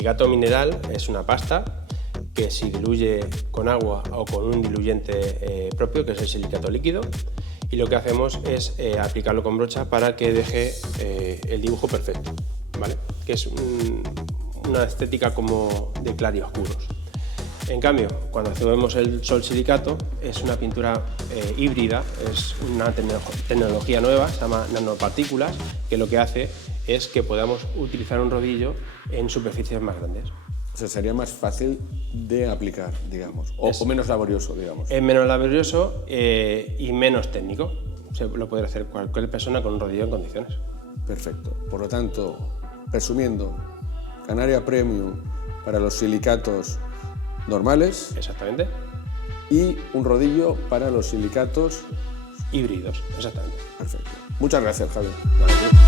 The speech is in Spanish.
silicato mineral es una pasta que se diluye con agua o con un diluyente propio, que es el silicato líquido, y lo que hacemos es aplicarlo con brocha para que deje el dibujo perfecto, ¿vale? Que es una estética como de claroscuros. En cambio, cuando hacemos el sol silicato, es una pintura híbrida, es una tecnología nueva, se llama nanopartículas, que lo que hace es que podamos utilizar un rodillo en superficies más grandes. O sea, sería más fácil de aplicar, digamos, o menos laborioso, digamos. Es menos laborioso y menos técnico. Lo puede hacer cualquier persona con un rodillo en condiciones. Perfecto. Por lo tanto, resumiendo, Canaria Premium para los silicatos normales. Exactamente. Y un rodillo para los silicatos híbridos. Exactamente. Perfecto. Muchas gracias, Javier. Vale.